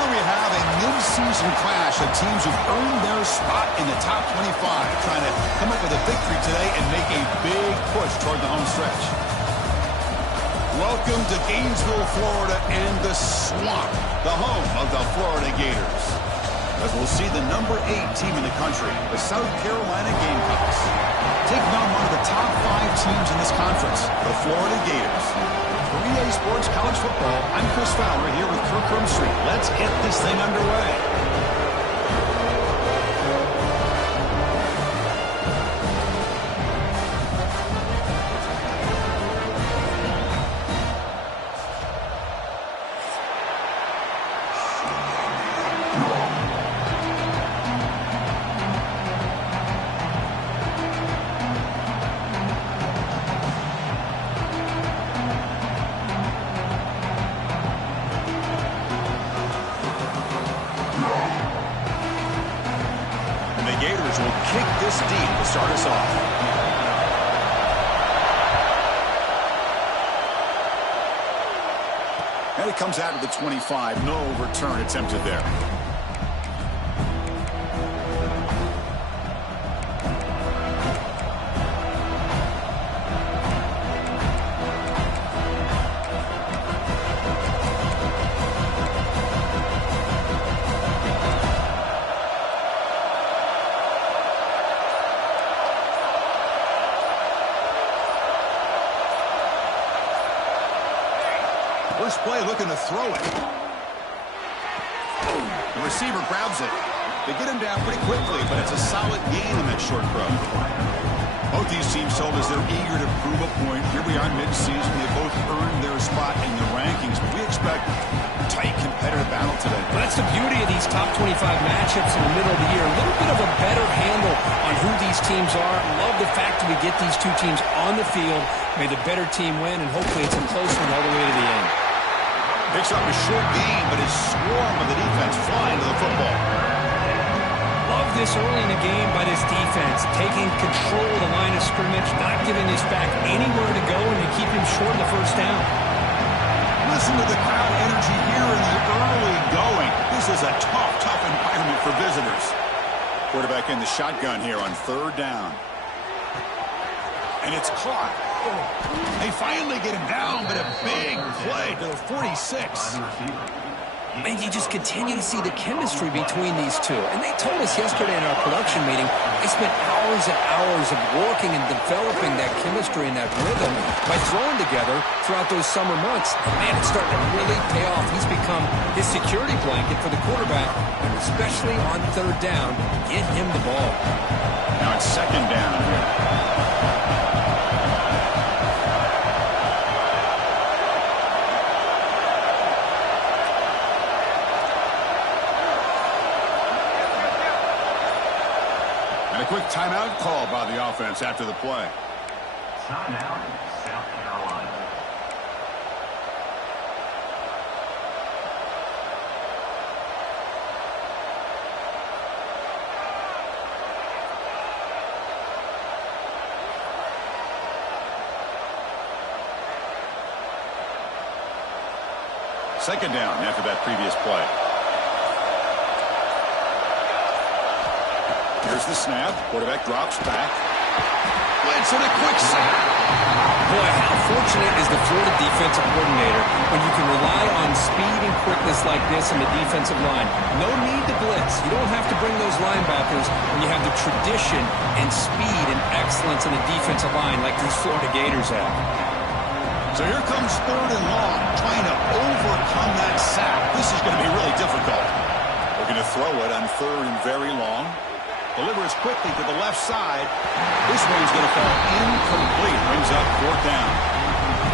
Here we have a mid-season clash of teams who've earned their spot in the top 25, trying to come up with a victory today and make a big push toward the home stretch. Welcome to Gainesville, Florida, and the Swamp, the home of the Florida Gators. As we'll see the number 8 team in the country, the South Carolina Gamecocks, taking on one of the top 5 teams in this conference, the Florida Gators. For EA Sports College Football, I'm Chris Fowler here with Kirk Street. Let's get this thing underway. Gators will kick this deep to start us off. And it comes out of the 25. No return attempted there. First play looking to throw it. The receiver grabs it. They get him down pretty quickly, but it's a solid gain on that short throw. Both these teams told us they're eager to prove a point. Here we are mid-season. They both earned their spot in the rankings, but we expect a tight competitive battle today. Well, that's the beauty of these top 25 matchups in the middle of the year. A little bit of a better handle on who these teams are. Love the fact that we get these two teams on the field. May the better team win, and hopefully it's a close one all the way to the end. Picks up a short gain, but is swarmed by the defense flying to the football. Love this early in the game by this defense, taking control of the line of scrimmage, not giving this back anywhere to go, and to keep him short of the first down. Listen to the crowd energy here in the early going. This is a tough environment for visitors. Quarterback in the shotgun here on third down. And it's caught. They finally get him down, but a big play to the 46. And you just continue to see the chemistry between these two. And they told us yesterday in our production meeting, they spent hours and hours of working and developing that chemistry and that rhythm by throwing together throughout those summer months. And man, it's starting to really pay off. He's become his security blanket for the quarterback, and especially on third down, get him the ball. Now it's second down here. A quick timeout call by the offense after the play. Timeout, South Carolina. Second down after that previous play. Here's the snap. Quarterback drops back. Blitz and a quick sack. Boy, how fortunate is the Florida defensive coordinator when you can rely on speed and quickness like this in the defensive line. No need to blitz. You don't have to bring those linebackers when you have the tradition and speed and excellence in the defensive line like these Florida Gators have. So here comes third and long, trying to overcome that sack. This is going to be really difficult. Looking to throw it on third and very long. Delivers quickly to the left side. This one's going to fall incomplete. Brings up fourth down.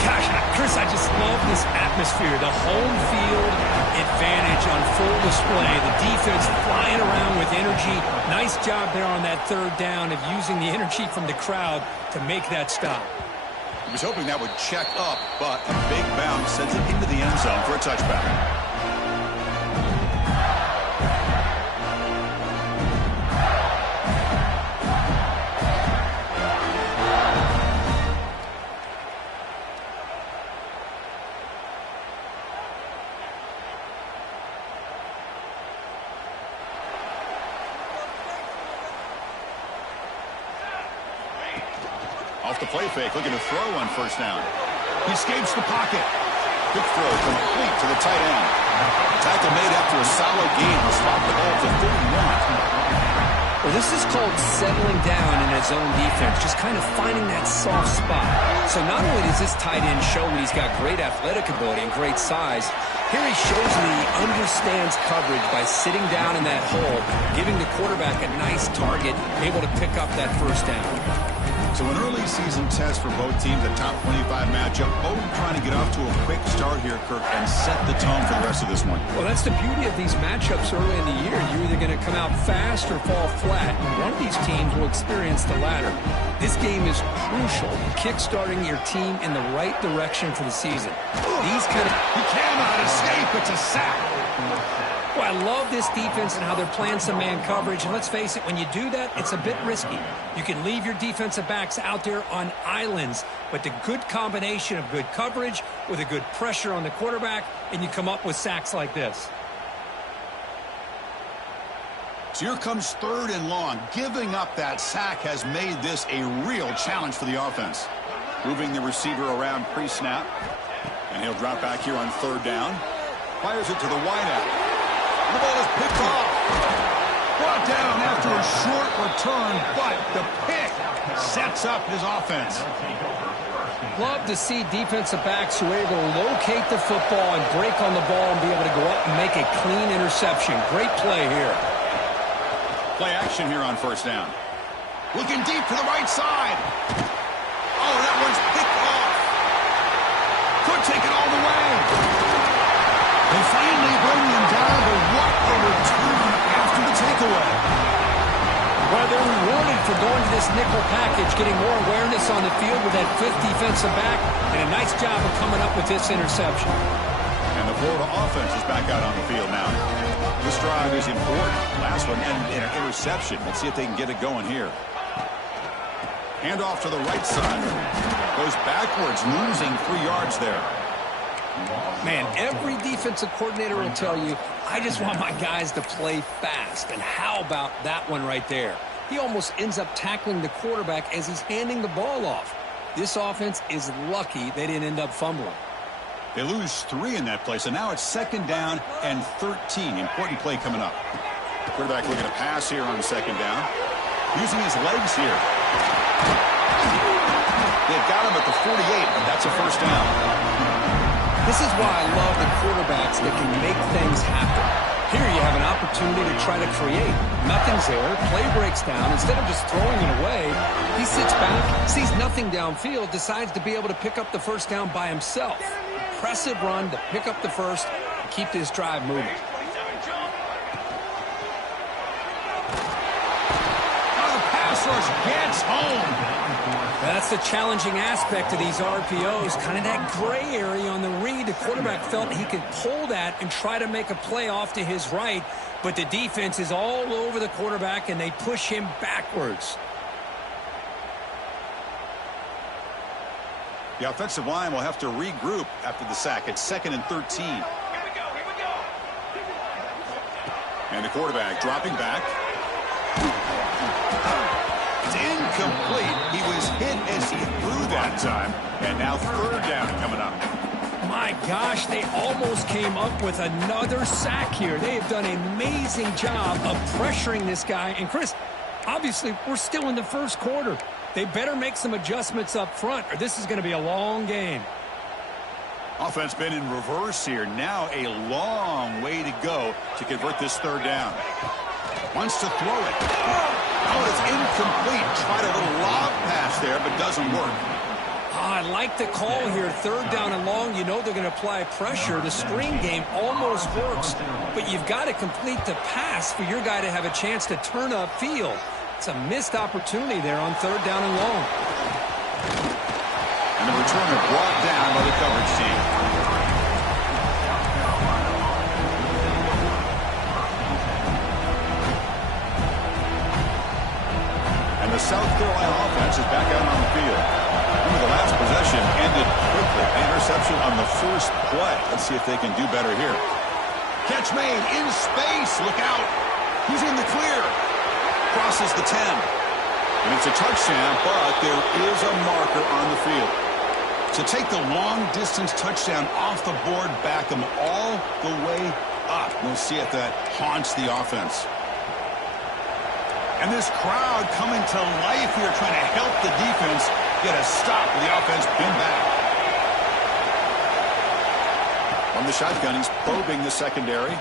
Gosh, Chris, I just love this atmosphere. The home field advantage on full display. The defense flying around with energy. Nice job there on that third down of using the energy from the crowd to make that stop. He was hoping that would check up, but a big bounce sends it into the end zone for a touchback. off the play fake, looking to throw on first down. He escapes the pocket. Big throw complete to the tight end. Tackle made after a solid gain will stop the ball to 31. Well, this is called settling down in his own defense, just kind of finding that soft spot. So not only does this tight end show that he's got great athletic ability and great size, here he shows that he understands coverage by sitting down in that hole, giving the quarterback a nice target, able to pick up that first down. So an early season test for both teams, a top 25 matchup. Both trying to get off to a quick start here, Kirk, and set the tone for the rest of this one. Well, that's the beauty of these matchups early in the year. You're either going to come out fast or fall flat. One of these teams will experience the latter. This game is crucial, kick-starting your team in the right direction for the season. He cannot escape. It's a sack. Well, I love this defense and how they're playing some man coverage. And let's face it, when you do that, it's a bit risky. You can leave your defensive backs out there on islands, but the good combination of good coverage with a good pressure on the quarterback, and you come up with sacks like this. So here comes 3rd and long. Giving up that sack has made this a real challenge for the offense. Moving the receiver around pre-snap. And he'll drop back here on 3rd down. Fires it to the wideout. The ball is picked off. Brought down after a short return, but the pick sets up his offense. Love to see defensive backs who are able to locate the football and break on the ball and be able to go up and make a clean interception. Great play here. Play action here on 1st down. Looking deep to the right side. Oh, that one's picked off. Could take it all the way. They finally bring him down, but what a return after the takeaway. Well, they're rewarded for going to this nickel package, getting more awareness on the field with that 5th defensive back, and a nice job of coming up with this interception. And the Florida offense is back out on the field now. This drive is important. Last one ended in an interception. Let's see if they can get it going here. Hand off to the right side. Goes backwards, losing 3 yards there. Man, every defensive coordinator will tell you, I just want my guys to play fast. And how about that one right there? He almost ends up tackling the quarterback as he's handing the ball off. This offense is lucky they didn't end up fumbling. They lose 3 in that play, so now it's 2nd down and 13. Important play coming up. Quarterback looking to pass here on 2nd down. Using his legs here. They've got him at the 48, but that's a 1st down. This is why I love the quarterbacks that can make things happen. Here you have an opportunity to try to create. Nothing's there. Play breaks down. Instead of just throwing it away, he sits back, sees nothing downfield, decides to be able to pick up the 1st down by himself. Impressive run to pick up the 1st and keep this drive moving. The pass rush gets home. That's the challenging aspect of these RPOs, kind of that gray area on the read. The quarterback felt he could pull that and try to make a play off to his right, but the defense is all over the quarterback, and they push him backwards. The offensive line will have to regroup after the sack. It's 2nd and 13. Here we go. And the quarterback dropping back. It's incomplete. He was hit as he threw that time. And now 3rd down coming up. My gosh, they almost came up with another sack here. They have done an amazing job of pressuring this guy. And Chris, obviously, we're still in the 1st quarter. They better make some adjustments up front, or this is going to be a long game. Offense been in reverse here. Now a long way to go to convert this 3rd down. Wants to throw it. Oh, it's incomplete. Tried a little lob pass there, but doesn't work. I like the call here. 3rd down and long. You know they're going to apply pressure. The screen game almost works, but you've got to complete the pass for your guy to have a chance to turn upfield. It's a missed opportunity there on 3rd down and long. And the returner brought down by the coverage team. And the South Carolina offense is back out on the field. Remember, the last possession ended quickly. An interception on the 1st play. Let's see if they can do better here. Catch made in space. Look out. He's in the clear. Crosses the 10. And it's It's a touchdown, but there is a marker on the field. So take the long-distance touchdown off the board, back them all the way up. We'll see if that haunts the offense. And this crowd coming to life here, trying to help the defense get a stop with the offense pinned back. From the shotgun, he's probing the secondary.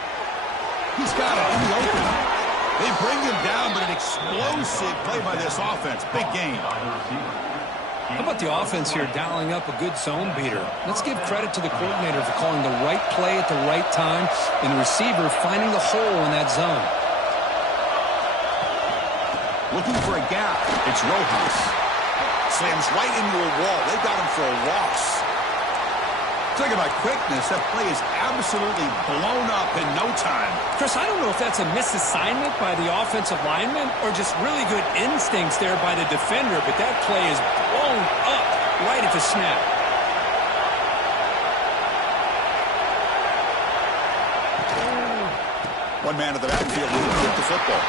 He's got it in the open. They bring him down, but an explosive play by this offense. Big game. How about the offense here dialing up a good zone beater? Let's give credit to the coordinator for calling the right play at the right time and the receiver finding the hole in that zone. Looking for a gap. It's Rojas. Slams right into a wall. They've got him for a loss. Talk about quickness. That play is absolutely blown up in no time. Chris, I don't know if that's a misassignment by the offensive lineman or just really good instincts there by the defender, but that play is blown up right at the snap. One man at the backfield who took the football.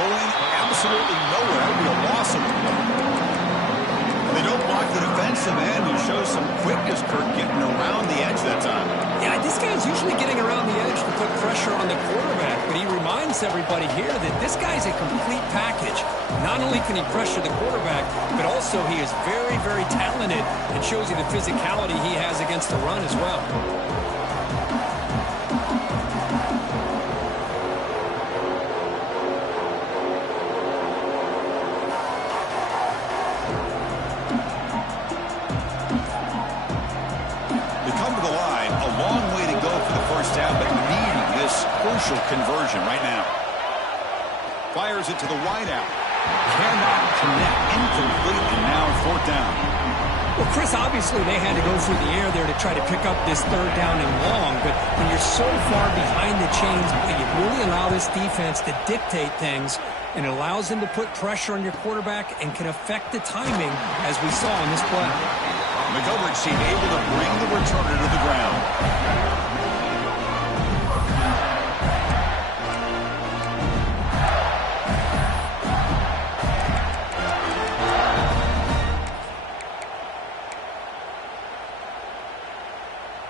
Going absolutely nowhere. That would be a loss of the play. They don't block the defensive end, who shows some quickness, Kirk, getting around the edge that time. Yeah, this guy's usually getting around the edge to put pressure on the quarterback, but he reminds everybody here that this guy's a complete package. Not only can he pressure the quarterback, but also he is very, very talented and shows you the physicality he has against the run as well. Crucial conversion right now. Fires it to the wideout. Cannot connect. Incomplete, and now fourth down. Well, Chris, obviously they had to go through the air there to try to pick up this third down and long, but when you're so far behind the chains, you really allow this defense to dictate things, and it allows them to put pressure on your quarterback and can affect the timing, as we saw in this play. McGilvery's team able to bring the returner to the ground.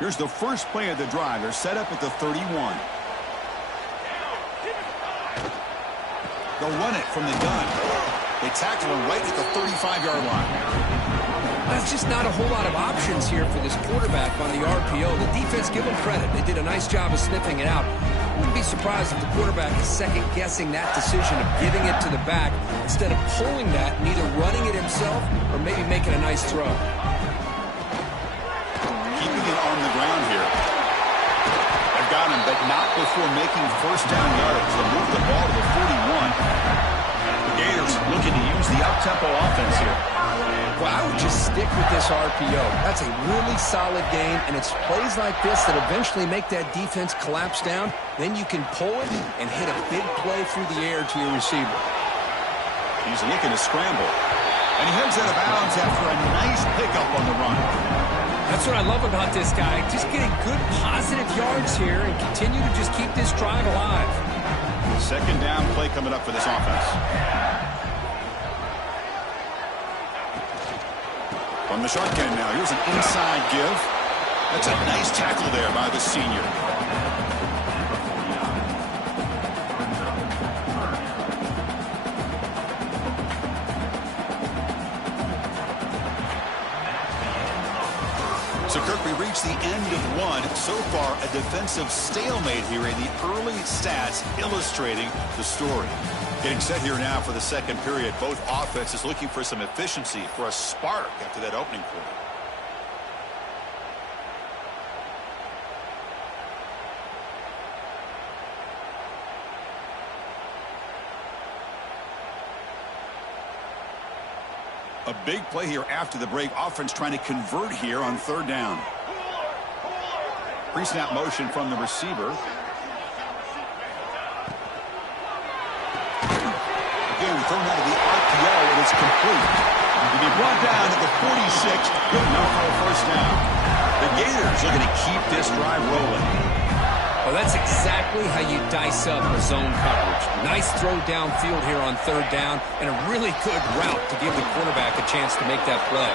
Here's the first play of the drive. They're set up at the 31. They'll run it from the gun. They tackle him right at the 35-yard line. That's just not a whole lot of options here for this quarterback on the RPO. The defense, give them credit. They did a nice job of sniffing it out. I wouldn't be surprised if the quarterback is second-guessing that decision of giving it to the back instead of pulling that and either running it himself or maybe making a nice throw. On the ground here. They've got him, but not before making first down yards. They'll move the ball to the 41. The Gators looking to use the up-tempo offense here. Well, I would just stick with this RPO. That's a really solid game, and it's plays like this that eventually make that defense collapse down. Then you can pull it and hit a big play through the air to your receiver. He's looking to scramble. And he heads out of bounds after a nice pickup on the run. That's what I love about this guy. Just getting good, positive yards here and continue to just keep this drive alive. Second down play coming up for this offense. From the shotgun now, here's an inside give. That's a nice tackle there by the senior. So, Kirk, we reached the end of one. So far, a defensive stalemate here in the early stats illustrating the story. Getting set here now for the second period. Both offenses looking for some efficiency, for a spark after that opening quarter. A big play here after the break. Offense trying to convert here on third down. Pre-snap motion from the receiver. Again, thrown out of the RPO, and it's complete. To be brought down at the 46, good enough for a first down. The Gators looking to keep this drive rolling. Well, that's exactly how you dice up a zone coverage. Nice throw downfield here on third down, and a really good route to give the quarterback a chance to make that play.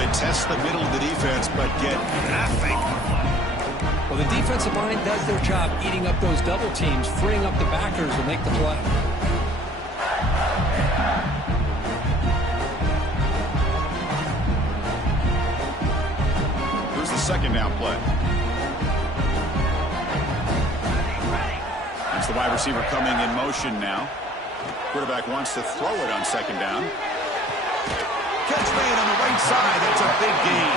They test the middle of the defense, but get nothing. Well, the defensive line does their job eating up those double teams, freeing up the backers to make the play. Here's the second down play. It's the wide receiver coming in motion now. Quarterback wants to throw it on second down. Catch made on the right side. That's a big gain.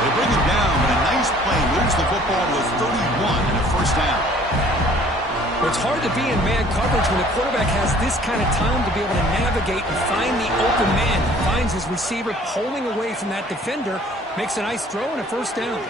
They bring him down, but a nice play moves the football with 31 and a first down. Well, it's hard to be in man coverage when the quarterback has this kind of time to be able to navigate and find the open man. Finds his receiver pulling away from that defender, makes a nice throw and a first down.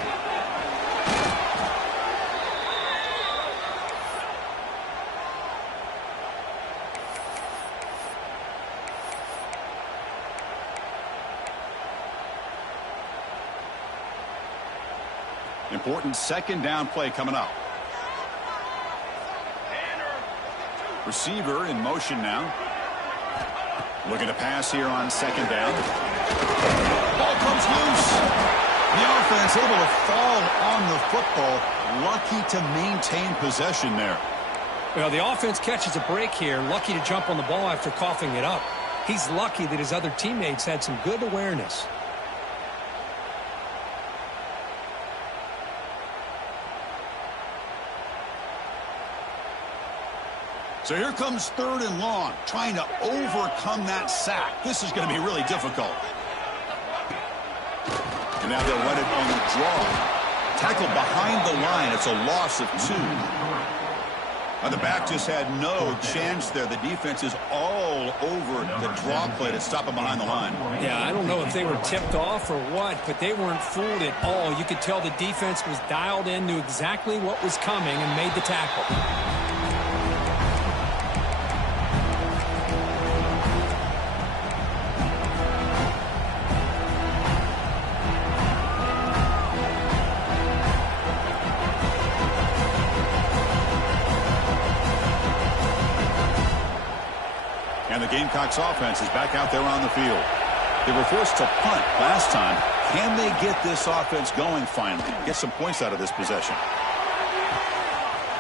Important second down play coming up. Receiver in motion now. Looking to pass here on second down. Ball comes loose. The offense able to fall on the football. Lucky to maintain possession there. Well, the offense catches a break here. Lucky to jump on the ball after coughing it up. He's lucky that his other teammates had some good awareness. So here comes third and long, trying to overcome that sack. This is going to be really difficult. And now they'll run it on the draw. Tackled behind the line. It's a loss of 2. Now the back just had no chance there. The defense is all over the draw play to stop him behind the line. Yeah, I don't know if they were tipped off or what, but they weren't fooled at all. You could tell the defense was dialed in, knew exactly what was coming, and made the tackle. And the Gamecocks offense is back out there on the field. They were forced to punt last time. Can they get this offense going finally? Get some points out of this possession.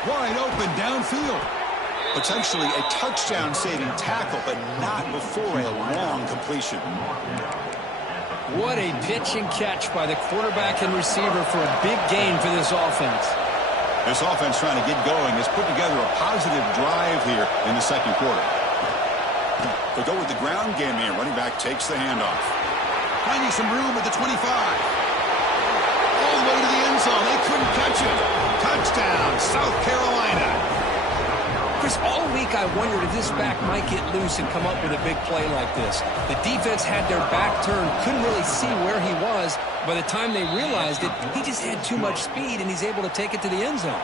Wide open downfield. Potentially a touchdown-saving tackle, but not before a long completion. What a pitch and catch by the quarterback and receiver for a big gain for this offense. This offense trying to get going has put together a positive drive here in the second quarter. They'll go with the ground game here. Running back takes the handoff. Finding some room at the 25. All the way to the end zone. They couldn't catch it. Touchdown, South Carolina. Chris, all week I wondered if this back might get loose and come up with a big play like this. The defense had their back turned, couldn't really see where he was. By the time they realized it, he just had too much speed, and he's able to take it to the end zone.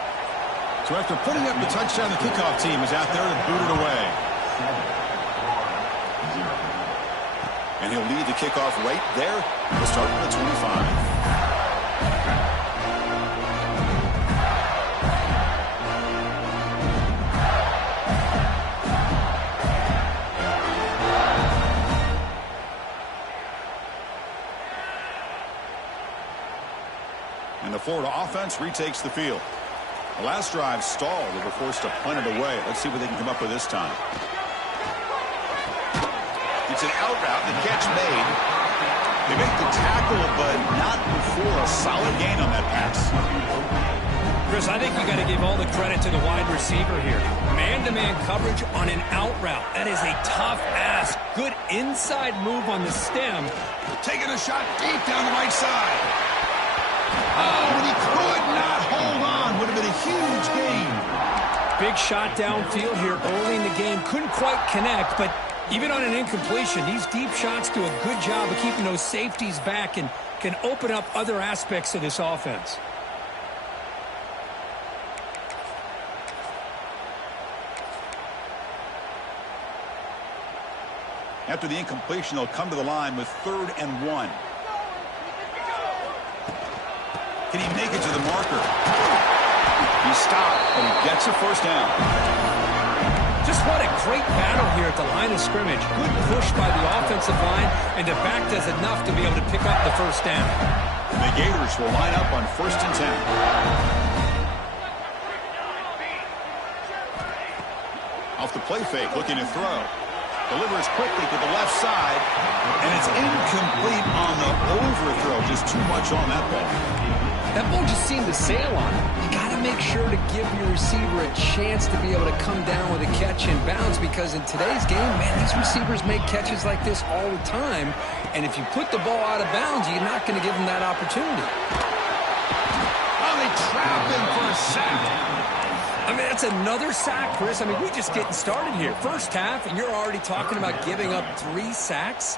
So after putting up the touchdown, the kickoff team is out there to boot it away. And he'll lead the kickoff right there. He'll start at the 25. And the Florida offense retakes the field. The last drive stalled. They were forced to punt it away. Let's see what they can come up with this time. It's an out route, the catch made. They make the tackle, but not before a solid gain on that pass. Chris, I think you got to give all the credit to the wide receiver here. Man-to-man coverage on an out route. That is a tough ask. Good inside move on the stem. Taking a shot deep down the right side. Oh, and he could not hold on. Would have been a huge gain. Big shot downfield here early in the game. Couldn't quite connect, but even on an incompletion, these deep shots do a good job of keeping those safeties back and can open up other aspects of this offense. After the incompletion, they'll come to the line with 3rd and 1. Can he make it to the marker? He He's stopped, but he gets a first down. Just what a great battle here at the line of scrimmage. Good push by the offensive line, and the back does enough to be able to pick up the first down. The Gators will line up on 1st and 10. Off the play fake, looking to throw. Delivers quickly to the left side, and it's incomplete on the overthrow. Just too much on that ball. That ball just seemed to sail on it. You got to make sure to give your receiver a chance to be able to come down with a catch and bounce, because in today's game, man, these receivers make catches like this all the time, and if you put the ball out of bounds, you're not going to give them that opportunity. Oh, they trap him for a sack. I mean, that's another sack, Chris. I mean, we're just getting started here. First half, and you're already talking about giving up 3 sacks.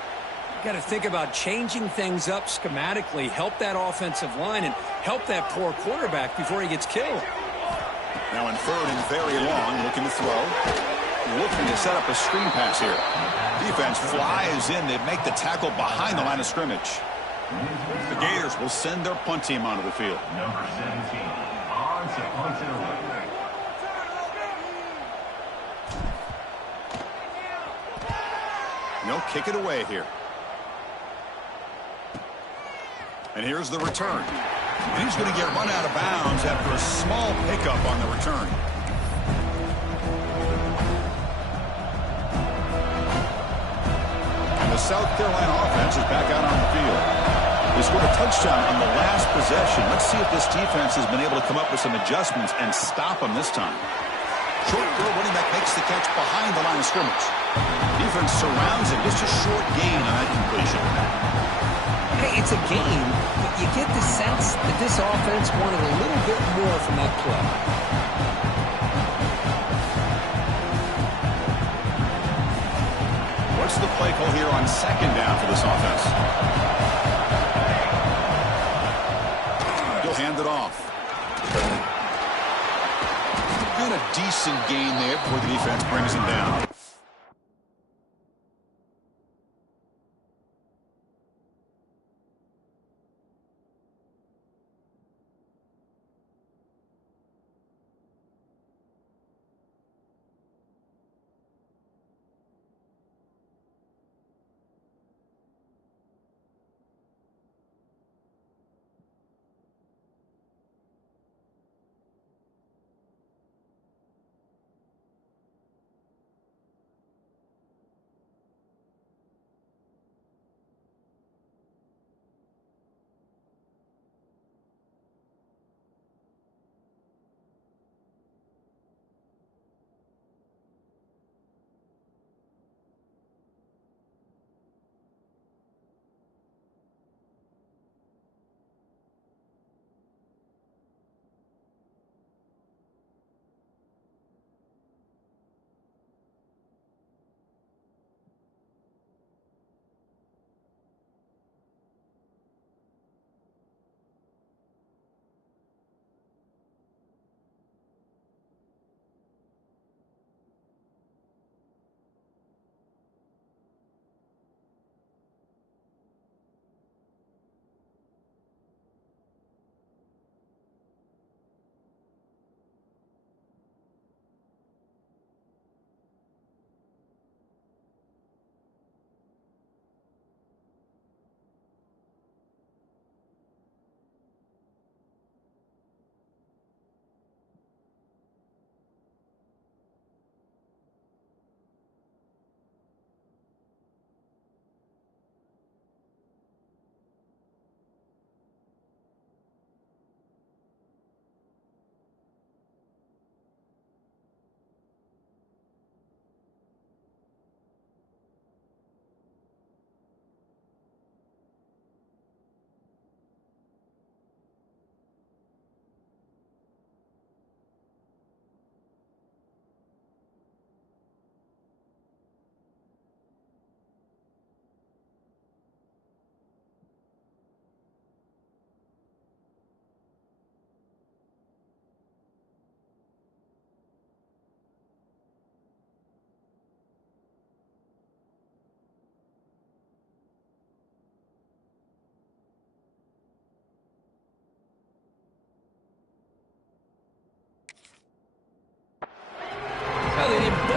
You got to think about changing things up schematically, help that offensive line, and help that poor quarterback before he gets killed. Now in 3rd and very long, looking to throw. Looking to set up a screen pass here. Defense flies in. They make the tackle behind the line of scrimmage. The Gators will send their punt team onto the field. Number 17, on to punt it away. They'll kick it away here. And here's the return. And he's going to get run out of bounds after a small pickup on the return. And the South Carolina offense is back out on the field. They scored a touchdown on the last possession. Let's see if this defense has been able to come up with some adjustments and stop them this time. Short throw, running back makes the catch behind the line of scrimmage. Defense surrounds him. Just a short gain on that completion. Hey, it's a game, but you get the sense that this offense wanted a little bit more from that play. What's the play call here on 2nd down for this offense? He'll hand it off. Doing a decent gain there before the defense brings him down.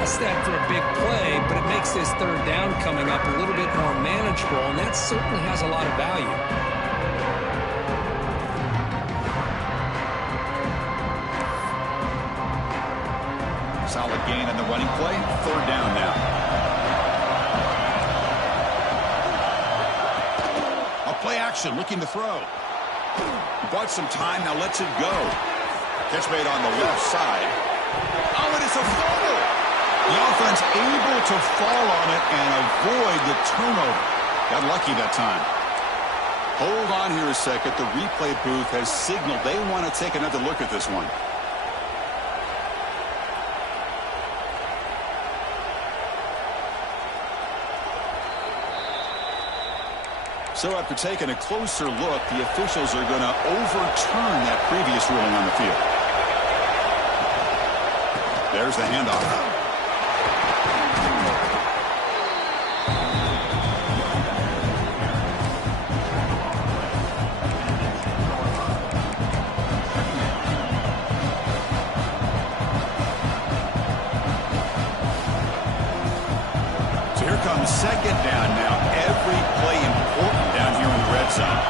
ask that for a big play, but it makes this third down coming up a little bit more manageable, and that certainly has a lot of value. Solid gain on the running play. Third down now. A play action, looking to throw. Bought some time, now lets it go. Catch made on the left side. Oh, and it's a fumble. The offense able to fall on it and avoid the turnover. Got lucky that time. Hold on here a second. The replay booth has signaled they want to take another look at this one. So after taking a closer look, the officials are going to overturn that previous ruling on the field. There's the handoff. So here comes second down now. Every play important down here in the red zone.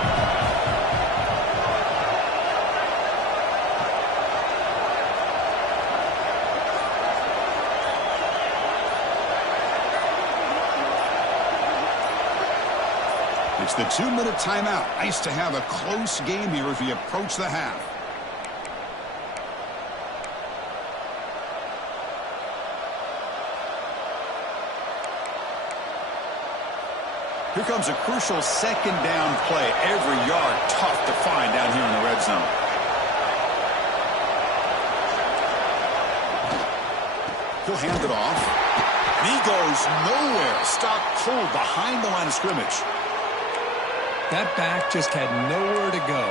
It's the 2-minute timeout. Nice to have a close game here as we approach the half. Here comes a crucial second down play. Every yard tough to find down here in the red zone. He'll hand it off. And he goes nowhere. Stopped cold behind the line of scrimmage. That back just had nowhere to go.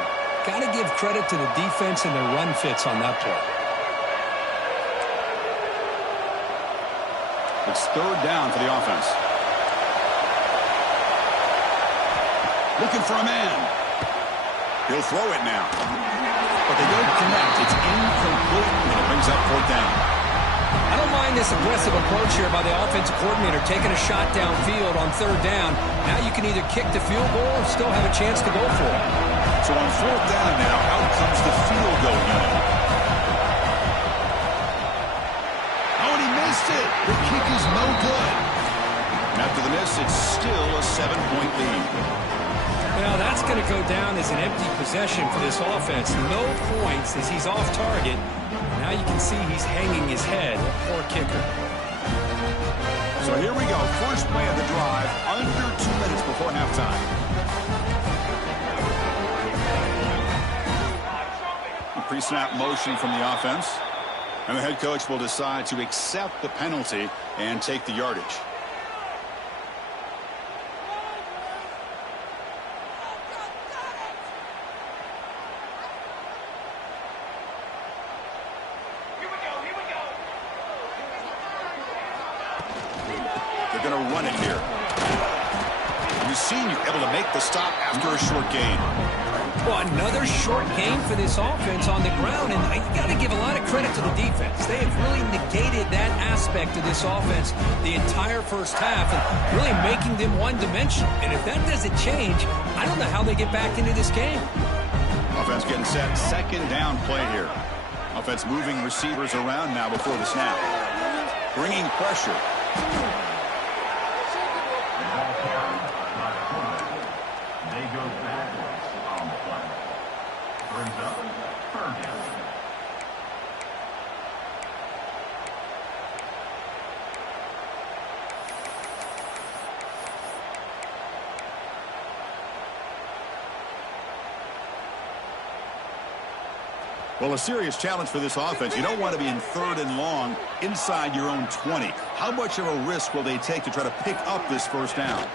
Got to give credit to the defense and their run fits on that play. It's third down for the offense. Looking for a man. He'll throw it now. But they don't connect. It's incomplete, and it brings up fourth down. I don't mind this aggressive approach here by the offensive coordinator, taking a shot downfield on third down. Now you can either kick the field goal or still have a chance to go for it. So on fourth down now, out comes the field goal unit. Oh, and he missed it. The kick is no good. And after the miss, it's still a 7-point lead. Well, that's going to go down as an empty possession for this offense. No points as he's off target. Now you can see he's hanging his head. Poor kicker. So here we go. First play of the drive, under 2 minutes before halftime. A pre-snap motion from the offense. And the head coach will decide to accept the penalty and take the yardage. They're going to run it here. You've seen you're able to make the stop after a short gain. Well, another short gain for this offense on the ground, and you got to give a lot of credit to the defense. They have really negated that aspect of this offense the entire first half and really making them one-dimensional. And if that doesn't change, I don't know how they get back into this game. Offense getting set. Second down play here. Offense moving receivers around now before the snap. Bringing pressure. They go backwards on the play. Brings up third down. Well, a serious challenge for this offense. You don't want to be in third and long inside your own 20. How much of a risk will they take to try to pick up this first down?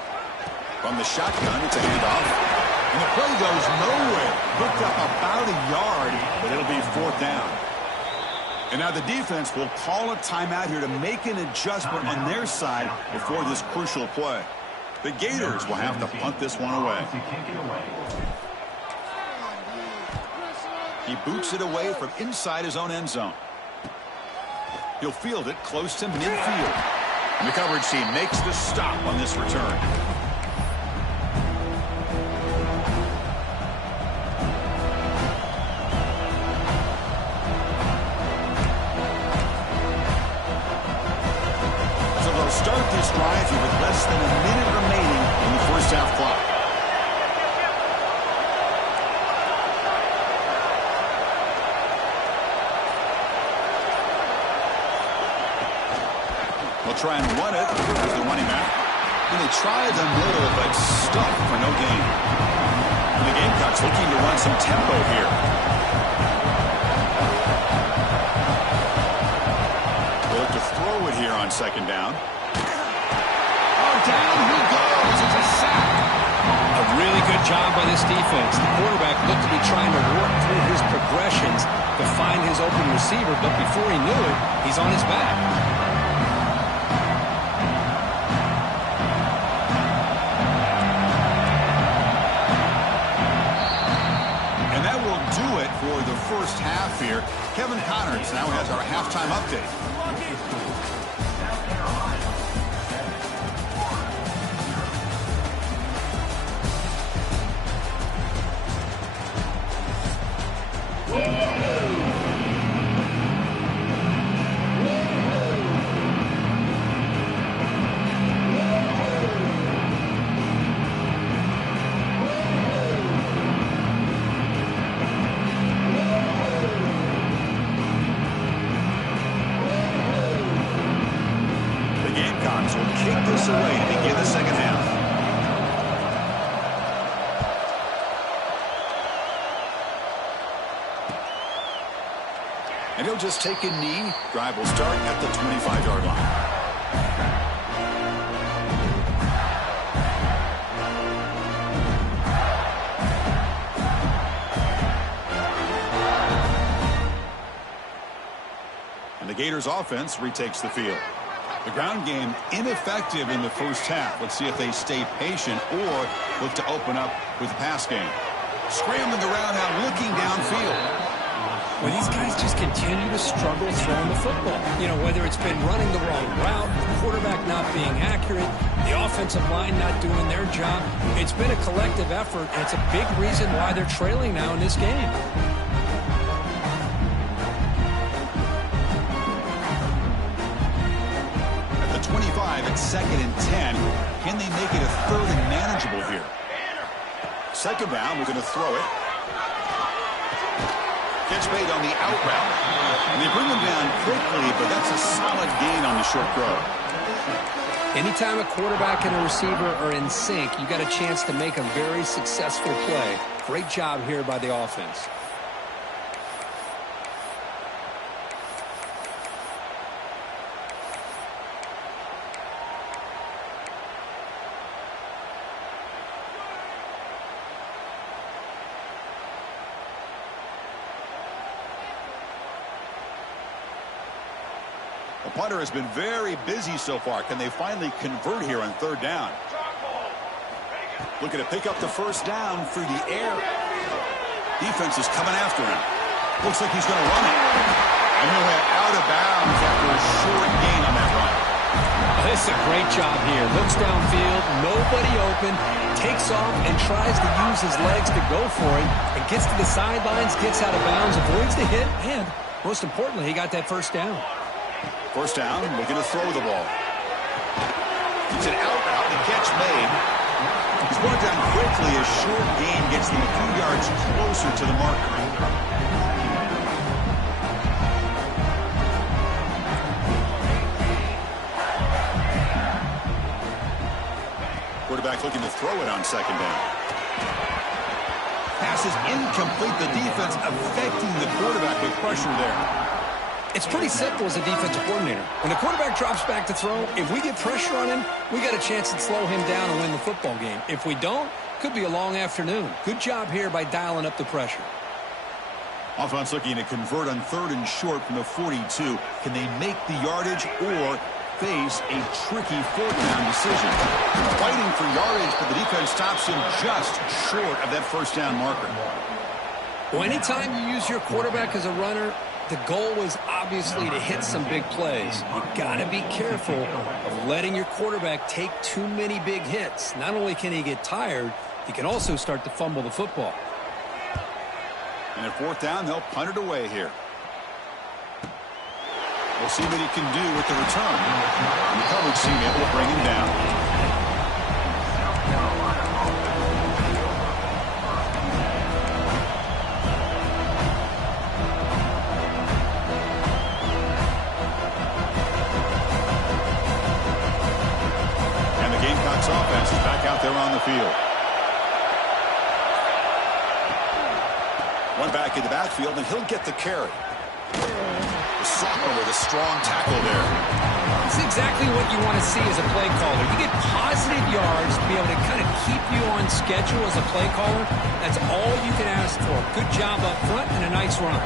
From the shotgun, it's a handoff. And the play goes nowhere. Hooked up about a yard, but it'll be fourth down. And now the defense will call a timeout here to make an adjustment on their side before this crucial play. The Gators will have to punt this one away. He boots it away from inside his own end zone. He'll field it close to midfield. And the coverage team makes the stop on this return. So they'll start this drive here with less than a minute remaining in the first half clock. Try and run it. Here's the running back. And they try the middle, but stuck for no gain. And the Gamecocks looking to run some tempo here. They look to throw it here on second down. Oh, down he goes. It's a sack. A really good job by this defense. The quarterback looked to be trying to work through his progressions to find his open receiver, but before he knew it, he's on his back. For the first half here, Kevin Connors now has our halftime update. Away to begin the second half. And he'll just take a knee. Drive will start at the 25-yard line. And the Gators offense retakes the field. The ground game ineffective in the first half. Let's see if they stay patient or look to open up with the pass game. Scrambling around now, looking downfield. Well, these guys just continue to struggle throwing the football. You know, whether it's been running the wrong route, the quarterback not being accurate, the offensive line not doing their job. It's been a collective effort, and it's a big reason why they're trailing now in this game. 25 at 2nd and 10. Can they make it a 3rd and manageable here? Second down, we're going to throw it. Catch made on the out route. And they bring him down quickly, but that's a solid gain on the short throw. Anytime a quarterback and a receiver are in sync, you got a chance to make a very successful play. Great job here by the offense. The punter has been very busy so far. Can they finally convert here on 3rd down? Looking to pick up the first down through the air. Defense is coming after him. Looks like he's going to run it. And he'll head out of bounds after a short gain on that run. This is a great job here. Looks downfield, nobody open, takes off and tries to use his legs to go for it, and gets to the sidelines, gets out of bounds, avoids the hit, and most importantly, he got that first down. First down, looking to throw the ball. It's an out route, the catch made. He's brought down quickly. A short gain gets them a few yards closer to the marker. Quarterback looking to throw it on second down. Pass is incomplete. The defense affecting the quarterback with pressure there. It's pretty simple as a defensive coordinator. When the quarterback drops back to throw, if we get pressure on him, we got a chance to slow him down and win the football game. If we don't, could be a long afternoon. Good job here by dialing up the pressure. Offense looking to convert on 3rd and short from the 42. Can they make the yardage or face a tricky 4th down decision? Fighting for yardage, but the defense stops him just short of that first down marker. Well, anytime you use your quarterback as a runner, The goal was obviously to hit some big plays. You got to be careful of letting your quarterback take too many big hits. Not only can he get tired, he can also start to fumble the football. And at fourth down, they'll punt it away here. We'll see what he can do with the return. And the coverage team able to bring him down. Offense is back out there on the field. One back in the backfield, and he'll get the carry. The sophomore with a strong tackle there. It's exactly what you want to see as a play caller. You get positive yards to be able to kind of keep you on schedule as a play caller. That's all you can ask for. Good job up front and a nice run.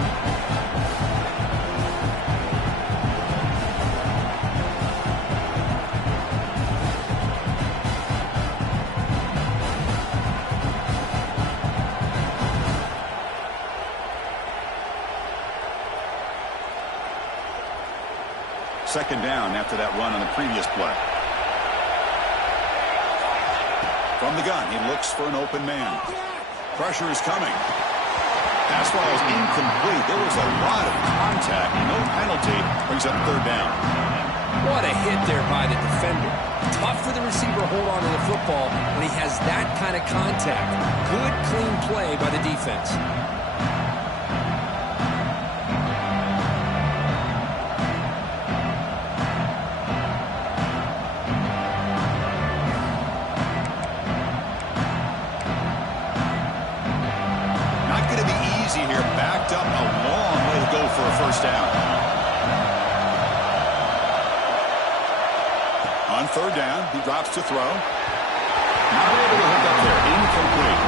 Second down after that run on the previous play. From the gun, he looks for an open man. Pressure is coming. Pass ball is incomplete. There was a lot of contact. No penalty. Brings up third down. What a hit there by the defender. Tough for the receiver to hold on to the football when he has that kind of contact. Good, clean play by the defense. First down. On third down, he drops to throw. Not able to hook up there. Incomplete.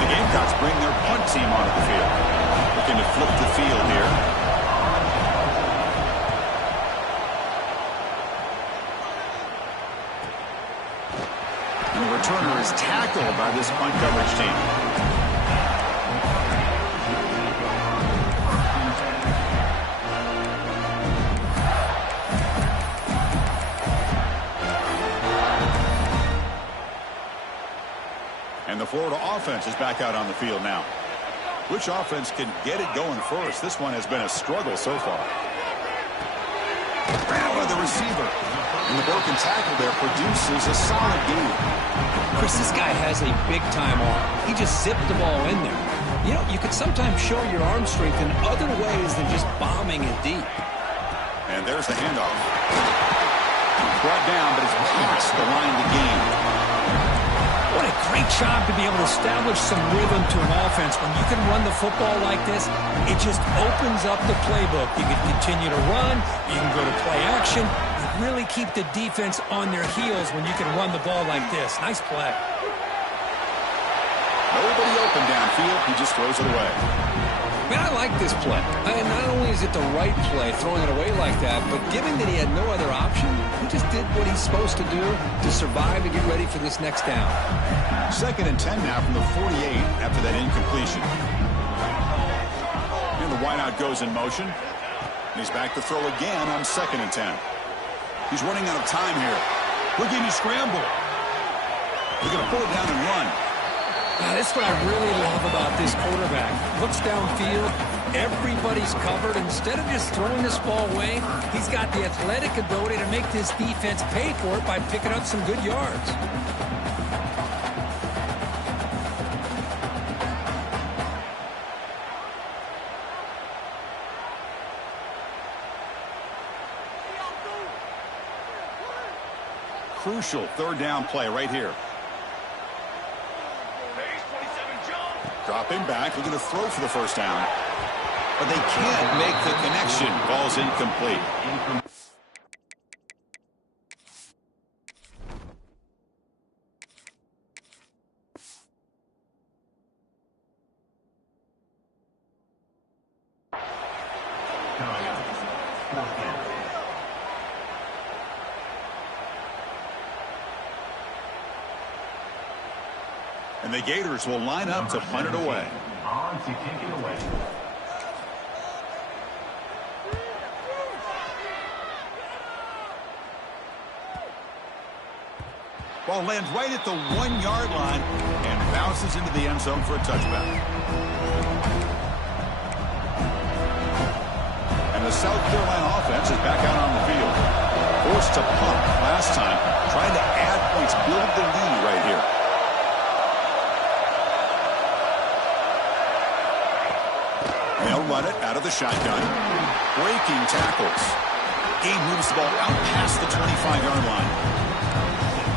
The Gamecocks bring their punt team onto the field. Looking to flip the field here. And the returner is tackled by this punt coverage team. And the Florida offense is back out on the field now. Which offense can get it going first? This one has been a struggle so far. Now the receiver. And the broken tackle there produces a solid gain. Chris, this guy has a big-time arm. He just zipped the ball in there. You know, you can sometimes show your arm strength in other ways than just bombing it deep. And there's the handoff. Brought down, but it's past the line of the game. What a great job to be able to establish some rhythm to an offense. When you can run the football like this, it just opens up the playbook. You can continue to run. You can go to play action. You really keep the defense on their heels when you can run the ball like this. Nice play. Nobody open downfield. He just throws it away. Man, I like this play. And not only is it the right play, throwing it away like that, but given that he had no other option, he just did what he's supposed to do to survive and get ready for this next down. 2nd and 10 now from the 48 after that incompletion. And the wideout goes in motion. And he's back to throw again on 2nd and 10. He's running out of time here. Looking to scramble. They're going to pull it down and run. That's what I really love about this quarterback. Looks downfield, everybody's covered. Instead of just throwing this ball away, he's got the athletic ability to make this defense pay for it by picking up some good yards. Crucial third down play right here. Dropping back, looking to throw for the first down. But they can't make the connection. Ball's incomplete. And the Gators will line up to punt it away. On to kick it away. Ball lands right at the 1-yard line and bounces into the end zone for a touchback. And the South Carolina offense is back out on the field. Forced to punt last time, trying to add points, build the lead right here. They'll run it out of the shotgun. Breaking tackles. Gabe moves the ball out past the 25-yard line.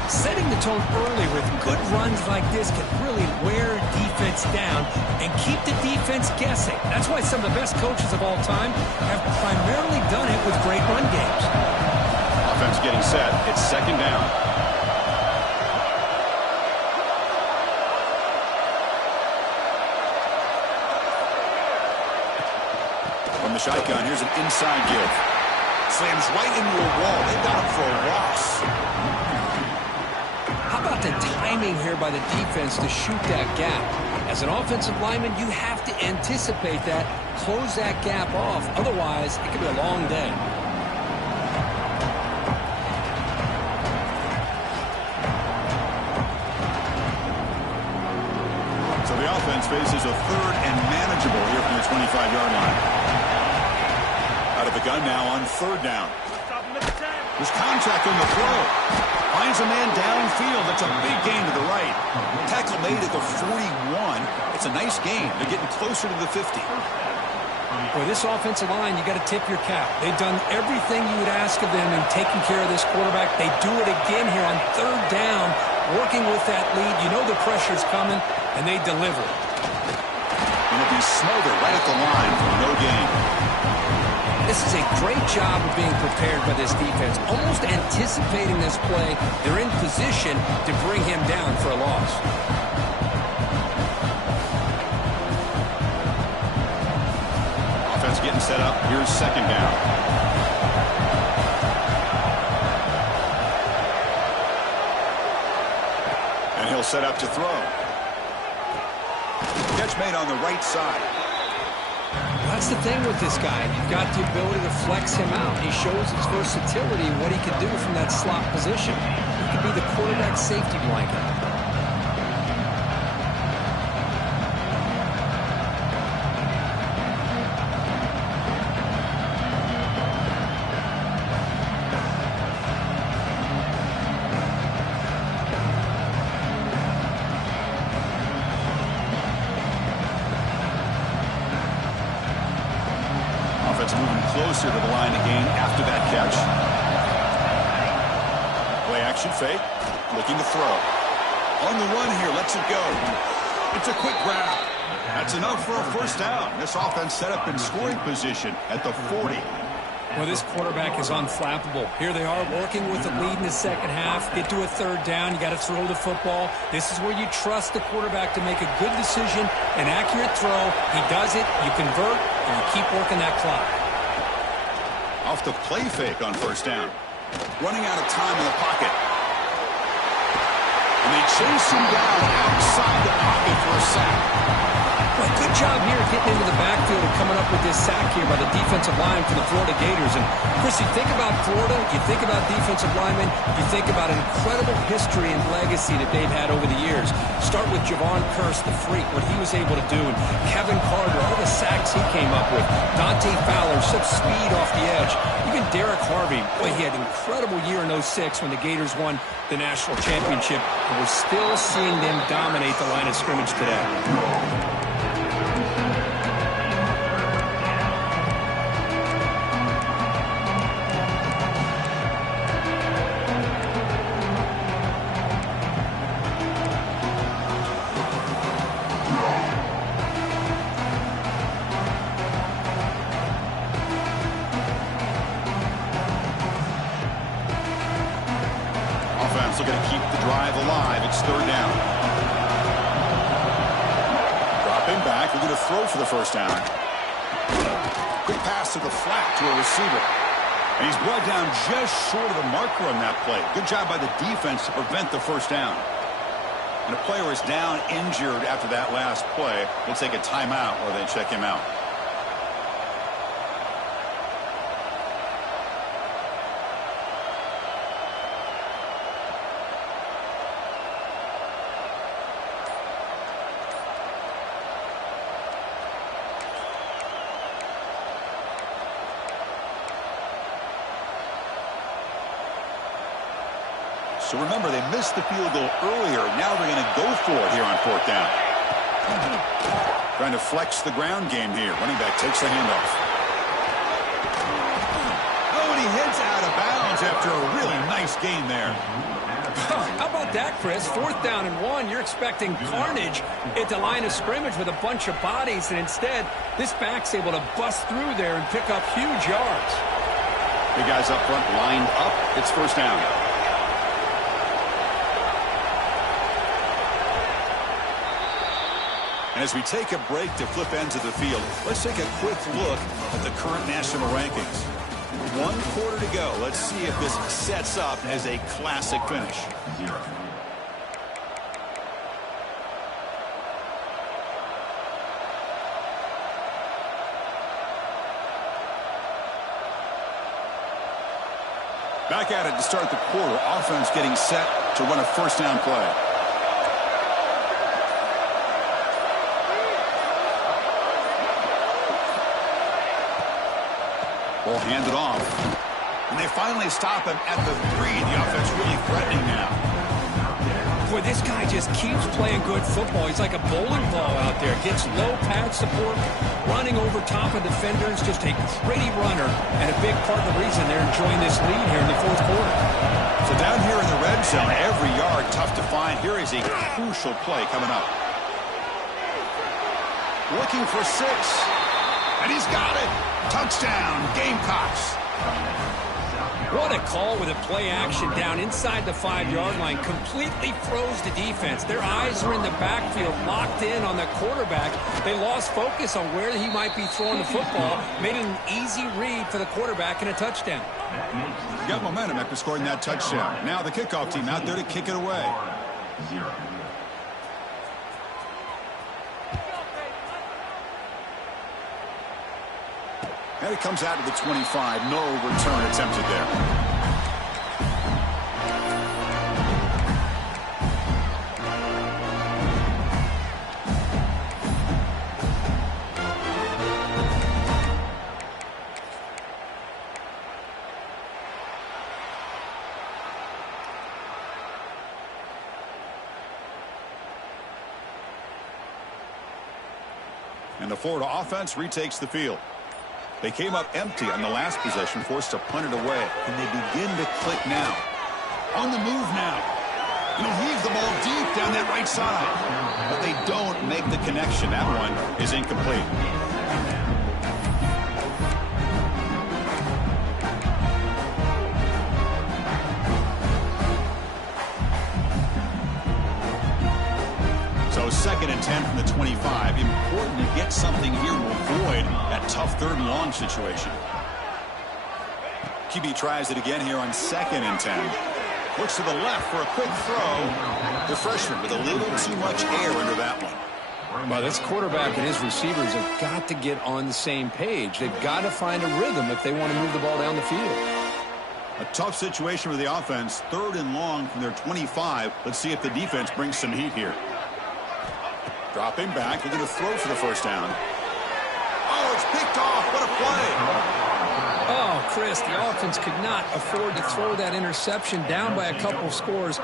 Setting the tone early with good runs like this can really wear defense down and keep the defense guessing. That's why some of the best coaches of all time have primarily done it with great run games. Offense getting set. It's second down. From the shotgun, here's an inside give. Slams right into a wall. They've got him for a loss. How about the timing here by the defense to shoot that gap? As an offensive lineman, you have to anticipate that, close that gap off. Otherwise, it could be a long day. So the offense faces a third and manageable here from the 25-yard line. Out of the gun now on third down. There's contact on the throw. Finds a man downfield. That's a big gain to the right. Tackle made at the 41. It's a nice gain. They're getting closer to the 50. Boy, this offensive line, you got to tip your cap. They've done everything you would ask of them in taking care of this quarterback. They do it again here on third down, working with that lead. You know the pressure's coming, and they deliver. And it'll be smothered right at the line for no gain. This is a great job of being prepared by this defense, almost anticipating this play. They're in position to bring him down for a loss. Offense getting set up. Here's second down. And he'll set up to throw. Catch made on the right side. That's the thing with this guy. You've got the ability to flex him out. He shows his versatility, what he can do from that slot position. He can be the quarterback safety blanket. Closer to the line again after that catch. Play action fake. Looking to throw. On the run here. Lets it go. It's a quick grab. That's enough for a first down. This offense set up in scoring position at the 40. Well, this quarterback is unflappable. Here they are working with the lead in the second half. Get to a third down. You got to throw the football. This is where you trust the quarterback to make a good decision, an accurate throw. He does it. You convert, and you keep working that clock. Off the play fake on first down. Running out of time in the pocket. And they chase him down outside the pocket for a sack. Well, good job here getting into the backfield and coming up with this sack here by the defensive line for the Florida Gators. And, Chris, you think about Florida, you think about defensive linemen, you think about an incredible history and legacy that they've had over the years. Start with Javon Kearse, the freak, what he was able to do. And Kevin Carter, all the sacks he came up with. Dante Fowler, such speed off the edge. Even Derek Harvey, boy, he had an incredible year in 06 when the Gators won the national championship. And we're still seeing them dominate the line of scrimmage today. Looking to keep the drive alive. It's third down. Dropping back. Looking to throw for the first down. Quick pass to the flat to a receiver. And he's brought down just short of the marker on that play. Good job by the defense to prevent the first down. And a player is down injured after that last play. They'll take a timeout while they check him out. So remember, they missed the field goal earlier. Now they're going to go for it here on 4th down. Trying to flex the ground game here. Running back takes the handoff. Oh, and he heads out of bounds after a really nice gain there. How about that, Chris? 4th down and 1. You're expecting carnage at the line of scrimmage with a bunch of bodies, and instead, this back's able to bust through there and pick up huge yards. The guys up front lined up. It's 1st down. And as we take a break to flip ends of the field, let's take a quick look at the current national rankings. 1 quarter to go. Let's see if this sets up as a classic finish. 0. Back at it to start the quarter. Offense getting set to run a 1st down play. Ball handed off. And they finally stop him at the 3. The offense really threatening now. Boy, this guy just keeps playing good football. He's like a bowling ball out there. Gets low pad support, running over top of defenders. Just a gritty runner, and a big part of the reason they're enjoying this lead here in the 4th quarter. So down here in the red zone, every yard tough to find. Here is a crucial play coming up. Looking for 6. And he's got it. Touchdown, Gamecocks. What a call with a play action down inside the 5-yard line. Completely froze the defense. Their eyes are in the backfield, locked in on the quarterback. They lost focus on where he might be throwing the football. Made it an easy read for the quarterback and a touchdown. Got momentum after scoring that touchdown. Now the kickoff team out there to kick it away. 0. And it comes out to the 25. No return attempted there. And the Florida offense retakes the field. They came up empty on the last possession, forced to punt it away. And they begin to click now. On the move now. He'll heave the ball deep down that right side. But they don't make the connection. That one is incomplete. So 2nd and 10 from the 25. Important to get something here to avoid that tough 3rd and long situation. QB tries it again here on 2nd and 10. Looks to the left for a quick throw. The freshman with a little too much air under that one. Well, this quarterback and his receivers have got to get on the same page. They've got to find a rhythm if they want to move the ball down the field. A tough situation for the offense. 3rd and long from their 25. Let's see if the defense brings some heat here. Dropping back. They're going to throw for the 1st down. Oh, it's picked off. What a play. Oh, Chris, the offense could not afford to throw that interception down by a couple scores.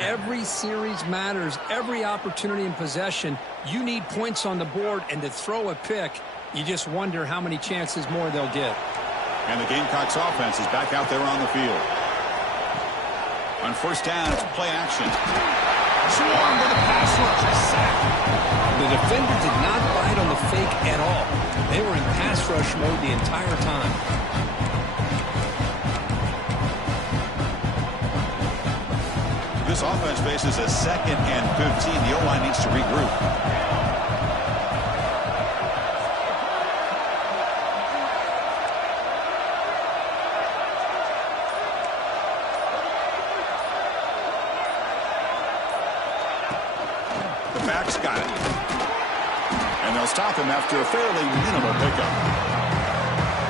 Every series matters. Every opportunity in possession. You need points on the board, and to throw a pick, you just wonder how many chances more they'll get. And the Gamecocks offense is back out there on the field. On 1st down, it's play action. Swarm with a pass rush. A sack. The defender did not bite on the fake at all. They were in pass rush mode the entire time. This offense faces a 2nd and 15. The O-line needs to regroup. The back's got it. And they'll stop him after a fairly minimal pickup.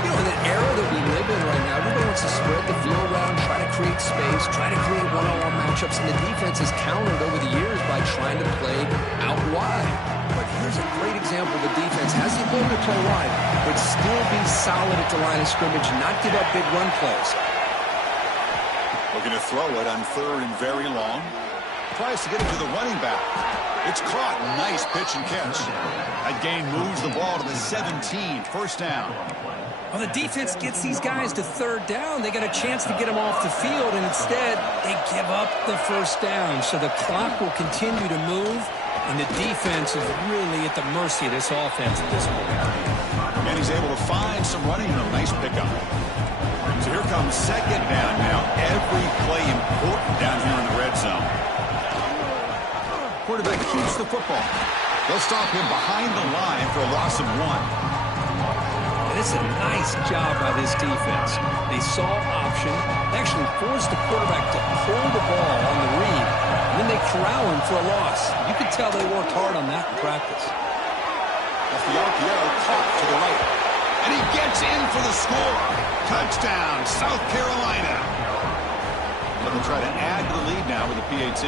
You know, in the era that we live in right now, everybody wants to spread the field around, try to create space, try to create one-on-one matchups, and the defense has countered over the years by trying to play out wide. But here's a great example. The defense has the ability to play wide, but still be solid at the line of scrimmage, not give up big run plays. Looking to throw it on 3rd and very long. Tries to get it to the running back. It's caught. Nice pitch and catch. That gain moves the ball to the 17. First down. Well, the defense gets these guys to 3rd down. They got a chance to get them off the field, and instead they give up the first down. So the clock will continue to move, and the defense is really at the mercy of this offense at this point. And he's able to find some running room. Nice pickup. So here comes 2nd down now. Every play important down here in the red zone. Quarterback keeps the football. They'll stop him behind the line for a loss of 1. And it's a nice job by this defense. They saw option, actually forced the quarterback to pull the ball on the read, and then they corral him for a loss. You could tell they worked hard on that in practice. Off the RPO, caught to the right. And he gets in for the score. Touchdown, South Carolina. But they'll try to add to the lead now with a PAT.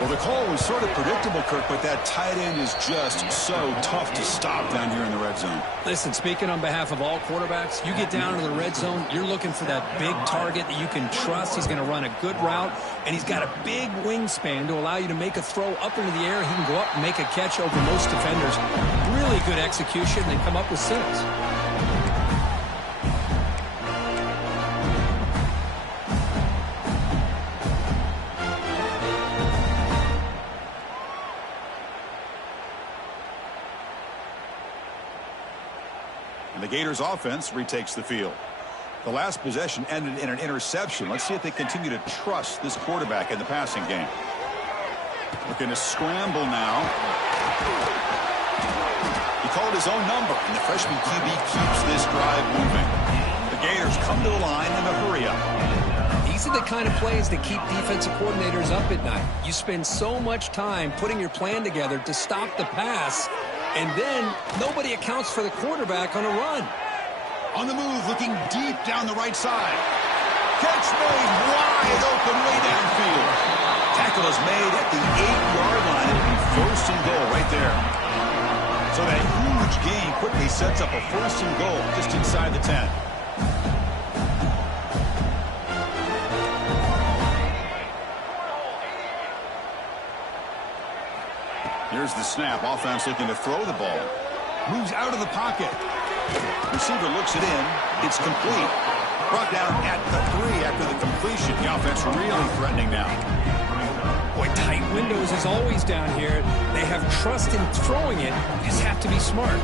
Well, the call was sort of predictable, Kirk, but that tight end is just so tough to stop down here in the red zone. Listen, speaking on behalf of all quarterbacks, you get down to the red zone, you're looking for that big target that you can trust. He's going to run a good route, and he's got a big wingspan to allow you to make a throw up into the air. He can go up and make a catch over most defenders. Really good execution. They come up with 6. And the Gators offense retakes the field. The last possession ended in an interception. Let's see if they continue to trust this quarterback in the passing game. Looking to scramble now. He called his own number, and the freshman QB keeps this drive moving. The Gators come to the line in a hurry-up. These are the kind of plays that keep defensive coordinators up at night. You spend so much time putting your plan together to stop the pass, and then nobody accounts for the quarterback on a run. On the move, looking deep down the right side. Catch made wide open way downfield. Tackle is made at the 8-yard line. It'll be 1st and goal right there. So that huge gain quickly sets up a 1st and goal just inside the 10. Here's the snap. Offense looking to throw the ball. Moves out of the pocket. Receiver looks it in. It's complete. Brought down at the 3 after the completion. The offense really threatening now. Boy, tight windows is always down here. They have trust in throwing it. You just have to be smart.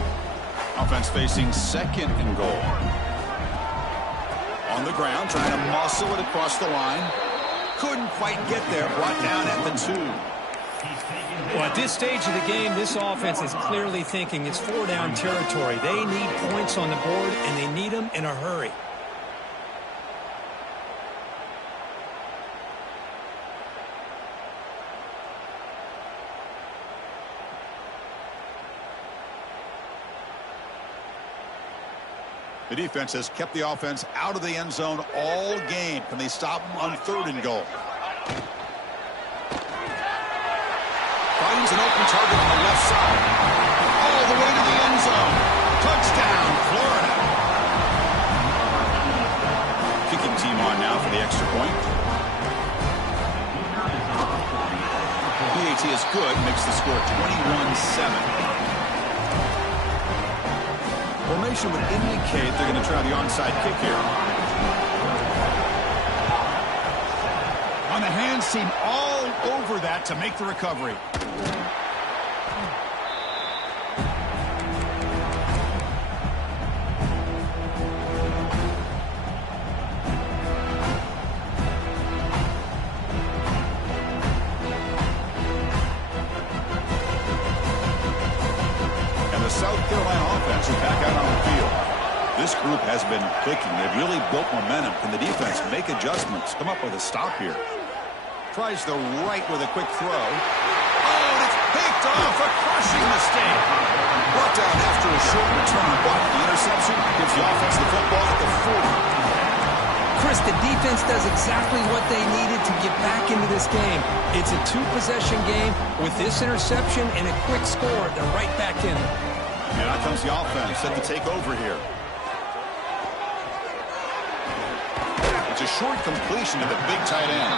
Offense facing 2nd and goal. On the ground, trying to muscle it across the line. Couldn't quite get there. Brought down at the 2. Well, at this stage of the game, this offense is clearly thinking it's 4-down territory. They need points on the board, and they need them in a hurry. The defense has kept the offense out of the end zone all game. Can they stop them on 3rd and goal? Finds an open target on the left side. All the way to the end zone. Touchdown, Florida. Kicking team on now for the extra point. PAT is good. Makes the score 21-7. Formation would indicate they're going to try the onside kick here. On the hands team all over that to make the recovery. And the South Carolina offense is back out on the field. This group has been clicking. They've really built momentum. Can the defense make adjustments? Come up with a stop here. Tries the right with a quick throw. Oh, and it's picked off. A crushing mistake. Brought down after a short return, but the interception gives the offense the football at the 40. Chris, the defense does exactly what they needed to get back into this game. It's a two-possession game. With this interception and a quick score, they're right back in it. And out comes the offense, set to take over here. It's a short completion to the big tight end.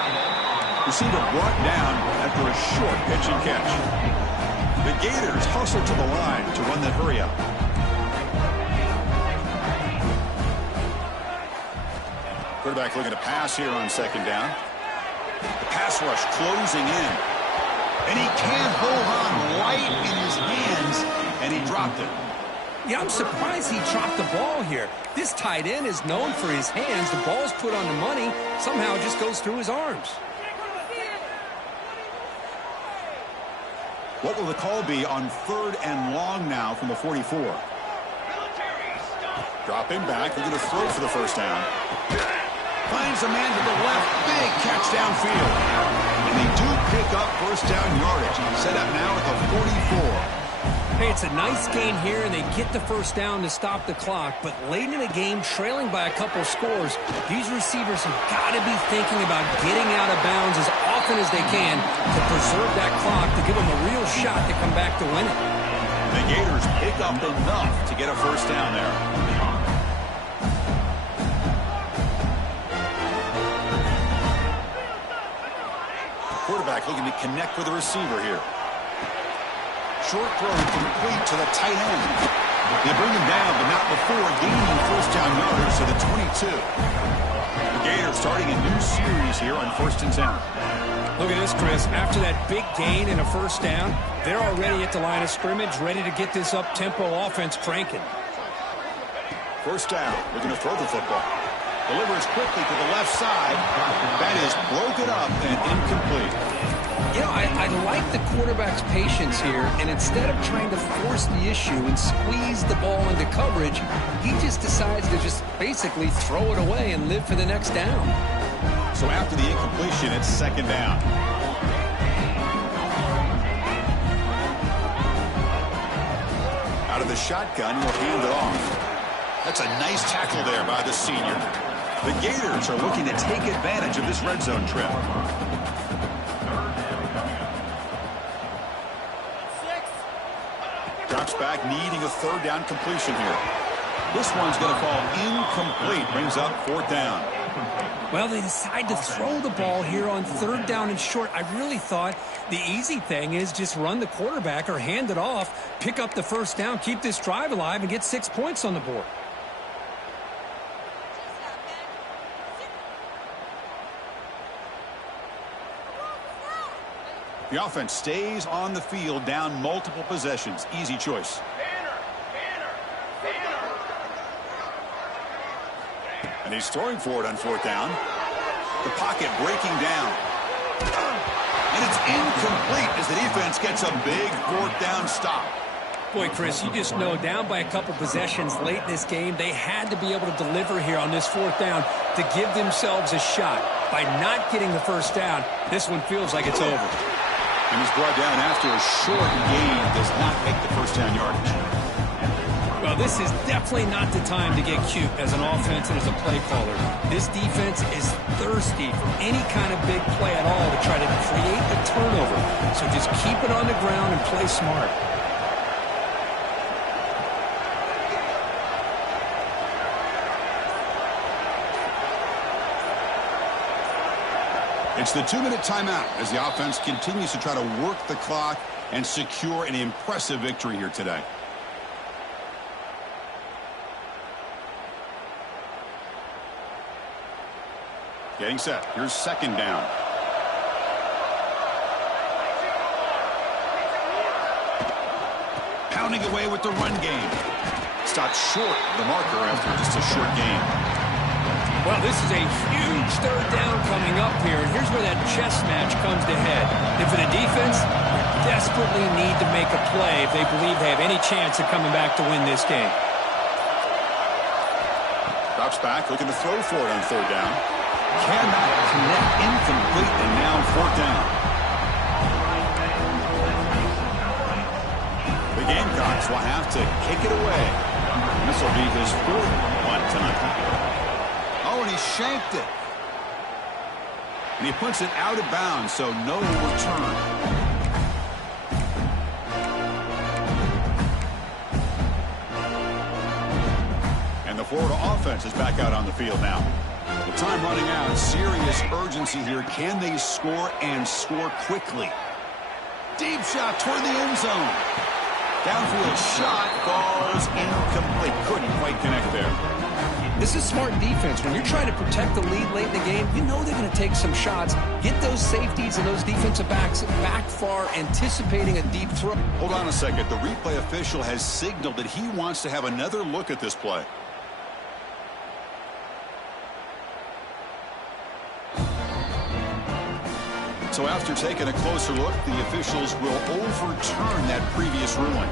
Receiver brought down after a short pitch and catch. The Gators hustle to the line to run the hurry-up. Quarterback looking to pass here on second down. The pass rush closing in. And he can't hold on right in his hands, and he dropped it. Yeah, I'm surprised he dropped the ball here. This tight end is known for his hands. The ball's put on the money. Somehow it just goes through his arms. What will the call be on 3rd and long now from the 44? Dropping back, looking to throw for the first down. Finds a man to the left. Big catch downfield. And they do pick up first down yardage. Set up now at the 44. Hey, it's a nice gain here, and they get the first down to stop the clock. But late in the game, trailing by a couple scores, these receivers have got to be thinking about getting out of bounds as often as they can to preserve that clock, to give them a real shot to come back to win it. The Gators pick up enough to get a first down there. Quarterback looking to connect with the receiver here. Short throw complete to the tight end. They bring him down, but not before gaining first down yardage to the 22. The Gators starting a new series here on 1st and 10. Look at this, Chris. After that big gain and a first down, they're already at the line of scrimmage, ready to get this up-tempo offense cranking. First down. Looking to throw the football. Delivers quickly to the left side. That is broken up and incomplete. You know, I like the quarterback's patience here, and instead of trying to force the issue and squeeze the ball into coverage, he just decides to just basically throw it away and live for the next down. So after the incompletion, it's second down. Out of the shotgun, he'll hand it off. That's a nice tackle there by the senior. The Gators are looking to take advantage of this red zone trip. Drops back, needing a 3rd down completion here. This one's going to fall incomplete. Brings up 4th down. Well, they decide to throw the ball here on 3rd down and short. I really thought the easy thing is just run the quarterback or hand it off, pick up the first down, keep this drive alive, and get 6 points on the board. The offense stays on the field, down multiple possessions. Easy choice. And he's throwing for it on 4th down. The pocket breaking down. And it's incomplete as the defense gets a big 4th down stop. Boy, Chris, you just know down by a couple possessions late in this game, they had to be able to deliver here on this 4th down to give themselves a shot. By not getting the first down, this one feels like it's over. And he's brought down after a short gain, does not make the first down yardage. Well, this is definitely not the time to get cute as an offense and as a play caller. This defense is thirsty for any kind of big play at all to try to create the turnover. So just keep it on the ground and play smart. It's the 2-minute timeout as the offense continues to try to work the clock and secure an impressive victory here today. Getting set. Here's second down. Pounding away with the run game. Stopped short of the marker after just a short gain. Well, this is a huge 3rd down coming up here, and here's where that chess match comes to head. And for the defense, they desperately need to make a play if they believe they have any chance of coming back to win this game. Drops back, looking to throw for it on 3rd down. Cannot connect, incomplete, and now 4th down. defense will have to kick it away. This will be his 4th punt tonight. Oh, and he shanked it. And he puts it out of bounds, so no return. And the Florida offense is back out on the field now. The time running out. Serious urgency here. Can they score and score quickly? Deep shot toward the end zone. Downfield shot falls incomplete. Couldn't quite connect there. This is smart defense. When you're trying to protect the lead late in the game, you know they're going to take some shots. Get those safeties and those defensive backs back far, anticipating a deep throw. Hold on a second. The replay official has signaled that he wants to have another look at this play. So after taking a closer look, the officials will overturn that previous ruling.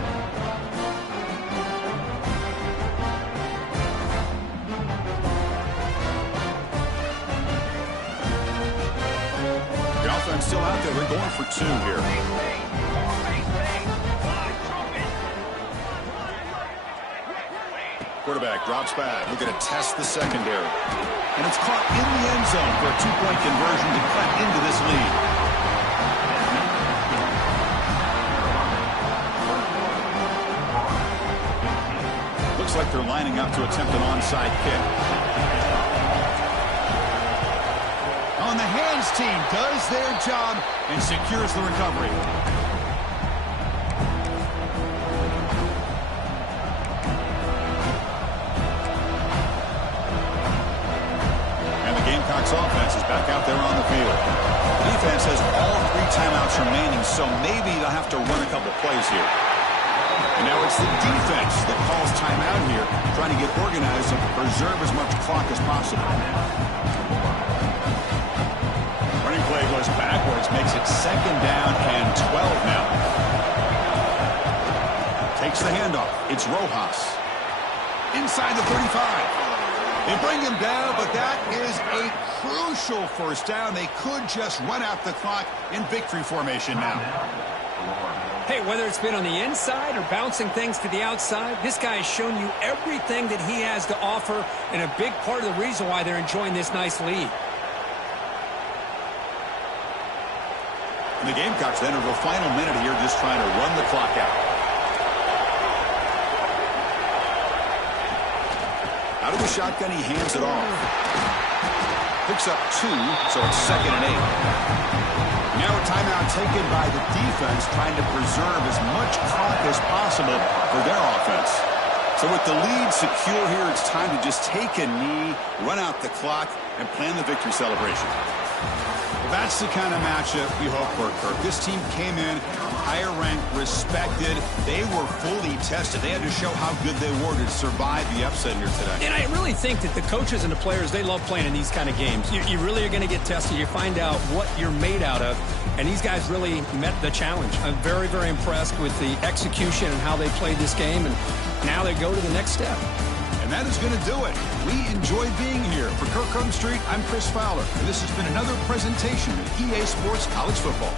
The offense still out there. They're going for 2 here. Quarterback drops back. We're going to test the secondary. And it's caught in the end zone for a 2-point conversion to cut into this lead. Looks like they're lining up to attempt an onside kick. On the hands team does their job and secures the recovery. Gamecocks offense is back out there on the field. The defense has all 3 timeouts remaining, so maybe they'll have to run a couple plays here. And now it's the defense that calls timeout here, trying to get organized and preserve as much clock as possible. Running play goes backwards, makes it 2nd down and 12 now. Takes the handoff. It's Rojas. Inside the 35. They bring him down, but that is a crucial 1st down. They could just run out the clock in victory formation now. Hey, whether it's been on the inside or bouncing things to the outside, this guy has shown you everything that he has to offer, and a big part of the reason why they're enjoying this nice lead. And the Gamecocks then over the final minute here just trying to run the clock out. Out of the shotgun, he hands it off. Picks up 2, so it's 2nd and 8. Now a timeout taken by the defense, trying to preserve as much clock as possible for their offense. So with the lead secure here, it's time to just take a knee, run out the clock, and plan the victory celebration. Well, that's the kind of matchup we hope for, Kirk. This team came in higher ranked, respected. They were fully tested. They had to show how good they were to survive the upset here today. And I really think that the coaches and the players, they love playing in these kind of games. You really are going to get tested. You find out what you're made out of. And these guys really met the challenge. I'm very, very impressed with the execution and how they played this game. And now they go to the next step. And that is going to do it. We enjoy being here. For Kirk Street, I'm Chris Fowler. And this has been another presentation of EA Sports College Football.